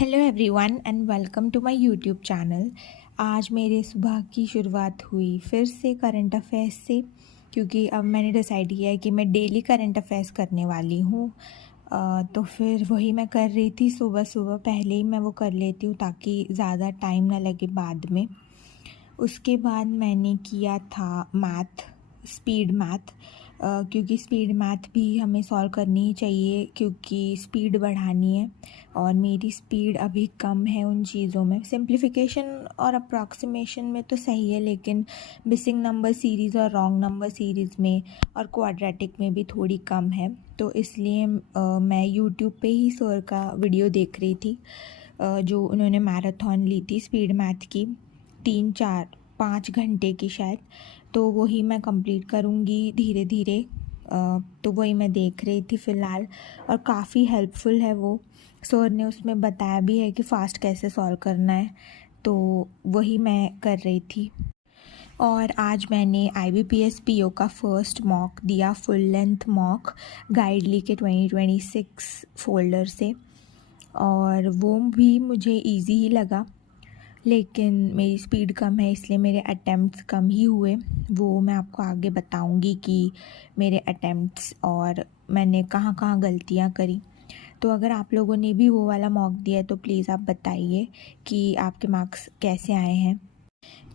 Hello everyone and welcome to my YouTube channel. आज मेरे सुबह की शुरुआत हुई फिर से करंट अफेयर्स से, क्योंकि अब मैंने डिसाइड किया है कि मैं डेली करंट अफेयर्स करने वाली हूँ। तो फिर वही मैं कर रही थी सुबह सुबह, पहले ही मैं वो कर लेती हूँ ताकि ज़्यादा टाइम ना लगे बाद में। उसके बाद मैंने किया था मैथ, स्पीड मैथ, क्योंकि स्पीड मैथ भी हमें सॉल्व करनी ही चाहिए क्योंकि स्पीड बढ़ानी है और मेरी स्पीड अभी कम है उन चीज़ों में। सिंप्लीफिकेशन और अप्रॉक्सीमेशन में तो सही है, लेकिन मिसिंग नंबर सीरीज़ और रॉन्ग नंबर सीरीज़ में और क्वाड्रेटिक में भी थोड़ी कम है। तो इसलिए मैं यूट्यूब पे ही सर का वीडियो देख रही थी, जो उन्होंने मैराथन ली थी स्पीड मैथ की, 3-4-5 घंटे की शायद। तो वही मैं कंप्लीट करूँगी धीरे धीरे। तो वही मैं देख रही थी फ़िलहाल, और काफ़ी हेल्पफुल है वो। सर ने उसमें बताया भी है कि फ़ास्ट कैसे सॉल्व करना है, तो वही मैं कर रही थी। और आज मैंने IBPS PO का फर्स्ट मॉक दिया, फुल लेंथ मॉक, गाइड ली के 2026 फोल्डर से, और वो भी मुझे इजी ही लगा। लेकिन मेरी स्पीड कम है इसलिए मेरे अटेम्प्ट्स कम ही हुए। वो मैं आपको आगे बताऊंगी कि मेरे अटेम्प्ट्स और मैंने कहाँ कहाँ गलतियाँ करी। तो अगर आप लोगों ने भी वो वाला मॉक दिया है तो प्लीज़ आप बताइए कि आपके मार्क्स कैसे आए हैं।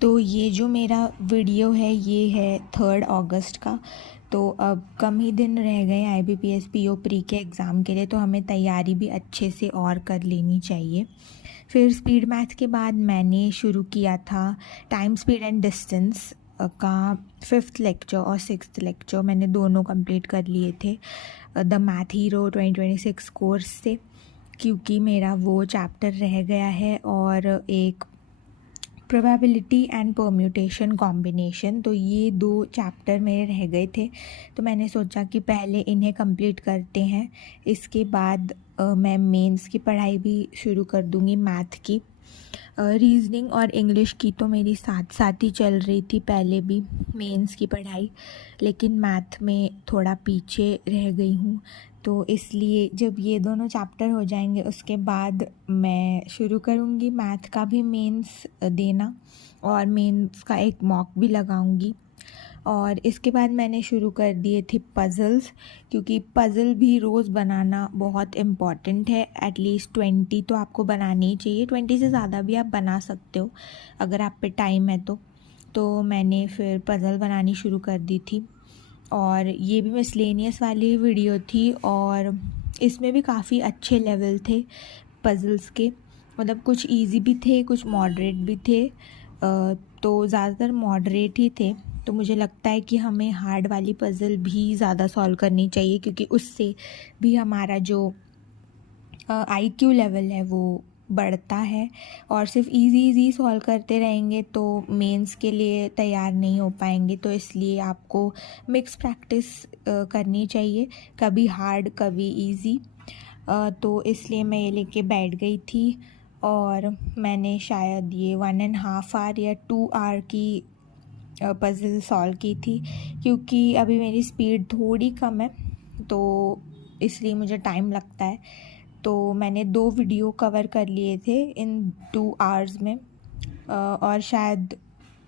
तो ये जो मेरा वीडियो है ये है 3 अगस्त का। तो अब कम ही दिन रह गए IBPS PO प्री के एग्ज़ाम के लिए, तो हमें तैयारी भी अच्छे से और कर लेनी चाहिए। फिर स्पीड मैथ के बाद मैंने शुरू किया था टाइम स्पीड एंड डिस्टेंस का 5th लेक्चर और 6th लेक्चर। मैंने दोनों कंप्लीट कर लिए थे द मैथ हीरो 2026 कोर्स से, क्योंकि मेरा वो चैप्टर रह गया है, और एक प्रोबेबिलिटी एंड परम्यूटेशन कॉम्बिनेशन। तो ये 2 चैप्टर मेरे रह गए थे, तो मैंने सोचा कि पहले इन्हें कंप्लीट करते हैं, इसके बाद मैं मेंस की पढ़ाई भी शुरू कर दूंगी मैथ की। रीजनिंग और इंग्लिश की तो मेरी साथ साथ ही चल रही थी पहले भी मेंस की पढ़ाई, लेकिन मैथ में थोड़ा पीछे रह गई हूँ। तो इसलिए जब ये दोनों चैप्टर हो जाएंगे उसके बाद मैं शुरू करूँगी मैथ का भी मेंस देना, और मेंस का एक मॉक भी लगाऊंगी। और इसके बाद मैंने शुरू कर दिए थे पज़ल्स, क्योंकि पज़ल भी रोज़ बनाना बहुत इम्पॉर्टेंट है। एटलीस्ट 20 तो आपको बनानी ही चाहिए, 20 से ज़्यादा भी आप बना सकते हो अगर आप पे टाइम है तो मैंने फिर पज़ल बनानी शुरू कर दी थी। और ये भी मिसलेनियस वाली वीडियो थी, और इसमें भी काफ़ी अच्छे लेवल थे पज़ल्स के, मतलब कुछ इजी भी थे कुछ मॉडरेट भी थे। तो ज़्यादातर मॉडरेट ही थे। तो मुझे लगता है कि हमें हार्ड वाली पज़ल भी ज़्यादा सॉल्व करनी चाहिए, क्योंकि उससे भी हमारा जो IQ लेवल है वो बढ़ता है। और सिर्फ इजी सॉल्व करते रहेंगे तो मेंस के लिए तैयार नहीं हो पाएंगे। तो इसलिए आपको मिक्स प्रैक्टिस करनी चाहिए, कभी हार्ड कभी इजी। तो इसलिए मैं ये लेके बैठ गई थी, और मैंने शायद ये 1.5 आवर या 2 आवर की पज़ल सॉल्व की थी, क्योंकि अभी मेरी स्पीड थोड़ी कम है तो इसलिए मुझे टाइम लगता है। तो मैंने 2 वीडियो कवर कर लिए थे इन 2 आवर्स में, और शायद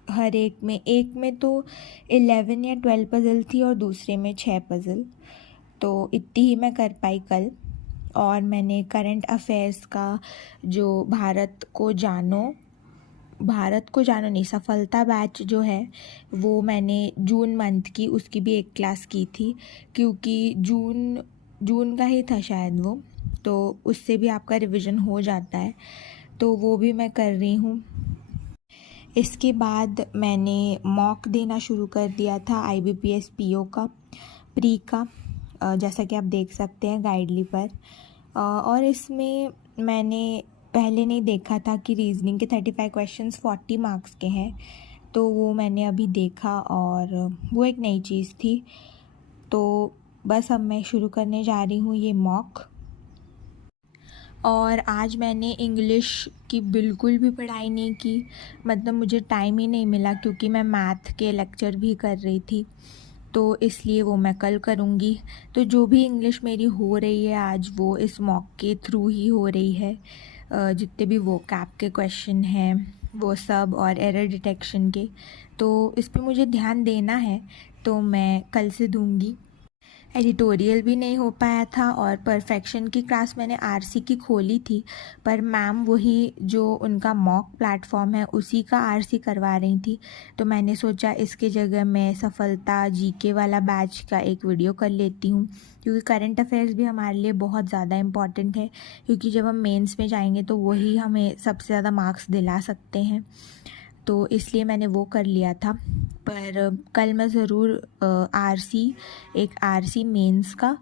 हर एक में तो 11 या 12 पज़ल थी और दूसरे में 6 पज़ल। तो इतनी ही मैं कर पाई कल। और मैंने करंट अफेयर्स का जो भारत को जानो नहीं, सफलता बैच जो है वो मैंने जून मंथ की उसकी भी एक क्लास की थी, क्योंकि जून का ही था शायद वो, तो उससे भी आपका रिवीजन हो जाता है। तो वो भी मैं कर रही हूँ। इसके बाद मैंने मॉक देना शुरू कर दिया था IBPS PO का प्री का, जैसा कि आप देख सकते हैं गाइडली पर। और इसमें मैंने पहले नहीं देखा था कि रीजनिंग के 35 क्वेश्चंस 40 मार्क्स के हैं, तो वो मैंने अभी देखा और वो एक नई चीज़ थी। तो बस अब मैं शुरू करने जा रही हूँ ये मॉक। और आज मैंने इंग्लिश की बिल्कुल भी पढ़ाई नहीं की, मतलब मुझे टाइम ही नहीं मिला, क्योंकि मैं मैथ के लेक्चर भी कर रही थी, तो इसलिए वो मैं कल करूँगी। तो जो भी इंग्लिश मेरी हो रही है आज वो इस मॉक के थ्रू ही हो रही है। जितने भी वो कैप के क्वेश्चन हैं वो सब, और एरर डिटेक्शन के, तो इस पे मुझे ध्यान देना है, तो मैं कल से दूंगी। एडिटोरियल भी नहीं हो पाया था, और परफेक्शन की क्लास मैंने आरसी की खोली थी, पर मैम वही जो उनका मॉक प्लेटफॉर्म है उसी का आरसी करवा रही थी, तो मैंने सोचा इसके जगह मैं सफलता जीके वाला बैच का एक वीडियो कर लेती हूँ, क्योंकि करंट अफेयर्स भी हमारे लिए बहुत ज़्यादा इम्पॉर्टेंट है, क्योंकि जब हम मेंस में जाएंगे तो वही हमें सबसे ज़्यादा मार्क्स दिला सकते हैं, तो इसलिए मैंने वो कर लिया था। पर कल मैं ज़रूर एक आरसी मेंस का,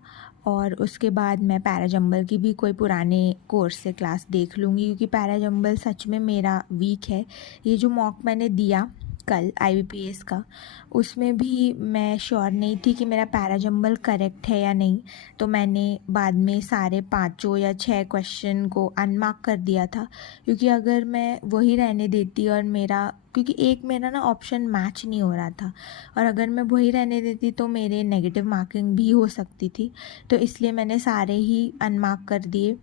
और उसके बाद मैं पैराजंबल की भी कोई पुराने कोर्स से क्लास देख लूँगी, क्योंकि पैराजंबल सच में मेरा वीक है। ये जो मॉक मैंने दिया कल IBPS का, उसमें भी मैं श्योर नहीं थी कि मेरा पैराजंबल करेक्ट है या नहीं, तो मैंने बाद में सारे 5 या 6 क्वेश्चन को अनमार्क कर दिया था, क्योंकि अगर मैं वही रहने देती और क्योंकि एक मेरा ना ऑप्शन मैच नहीं हो रहा था, और अगर मैं वही रहने देती तो मेरे नेगेटिव मार्किंग भी हो सकती थी, तो इसलिए मैंने सारे ही अनमार्क कर दिए।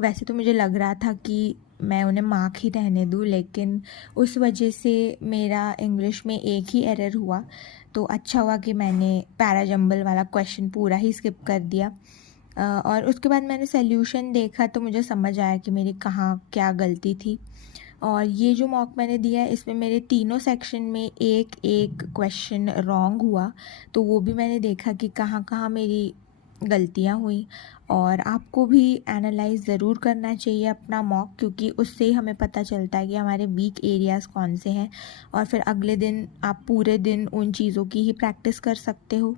वैसे तो मुझे लग रहा था कि मैं उन्हें मार्क ही रहने दूँ, लेकिन उस वजह से मेरा इंग्लिश में एक ही एरर हुआ, तो अच्छा हुआ कि मैंने पैराजंबल वाला क्वेश्चन पूरा ही स्किप कर दिया। और उसके बाद मैंने सल्यूशन देखा तो मुझे समझ आया कि मेरी कहाँ क्या गलती थी। और ये जो मॉक मैंने दिया है इसमें मेरे तीनों सेक्शन में एक एक क्वेश्चन रॉन्ग हुआ, तो वो भी मैंने देखा कि कहाँ कहाँ मेरी गलतियाँ हुई। और आपको भी एनालाइज ज़रूर करना चाहिए अपना मॉक, क्योंकि उससे ही हमें पता चलता है कि हमारे वीक एरियाज़ कौन से हैं, और फिर अगले दिन आप पूरे दिन उन चीज़ों की ही प्रैक्टिस कर सकते हो।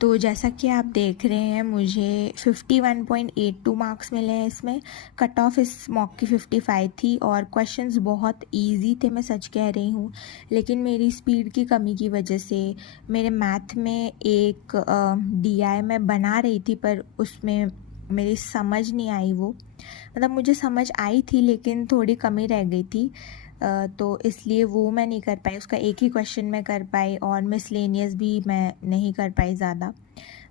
तो जैसा कि आप देख रहे हैं मुझे 51.82 मार्क्स मिले हैं इसमें। कट ऑफ इस मॉक की 55 थी, और क्वेश्चंस बहुत इजी थे, मैं सच कह रही हूँ, लेकिन मेरी स्पीड की कमी की वजह से मेरे मैथ में एक DI मैं बना रही थी, पर उसमें मेरी समझ नहीं आई वो, मतलब मुझे समझ आई थी लेकिन थोड़ी कमी रह गई थी, तो इसलिए वो मैं नहीं कर पाई, उसका एक ही क्वेश्चन मैं कर पाई, और मिसलेनियस भी मैं नहीं कर पाई ज़्यादा।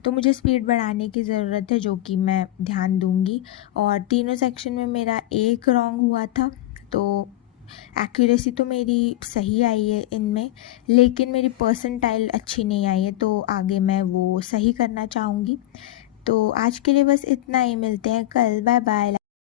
तो मुझे स्पीड बढ़ाने की ज़रूरत है, जो कि मैं ध्यान दूंगी। और तीनों सेक्शन में मेरा एक रॉन्ग हुआ था, तो एक्यूरेसी तो मेरी सही आई है इनमें, लेकिन मेरी परसेंटाइल अच्छी नहीं आई है, तो आगे मैं वो सही करना चाहूँगी। तो आज के लिए बस इतना ही, मिलते हैं कल, बाय बाय।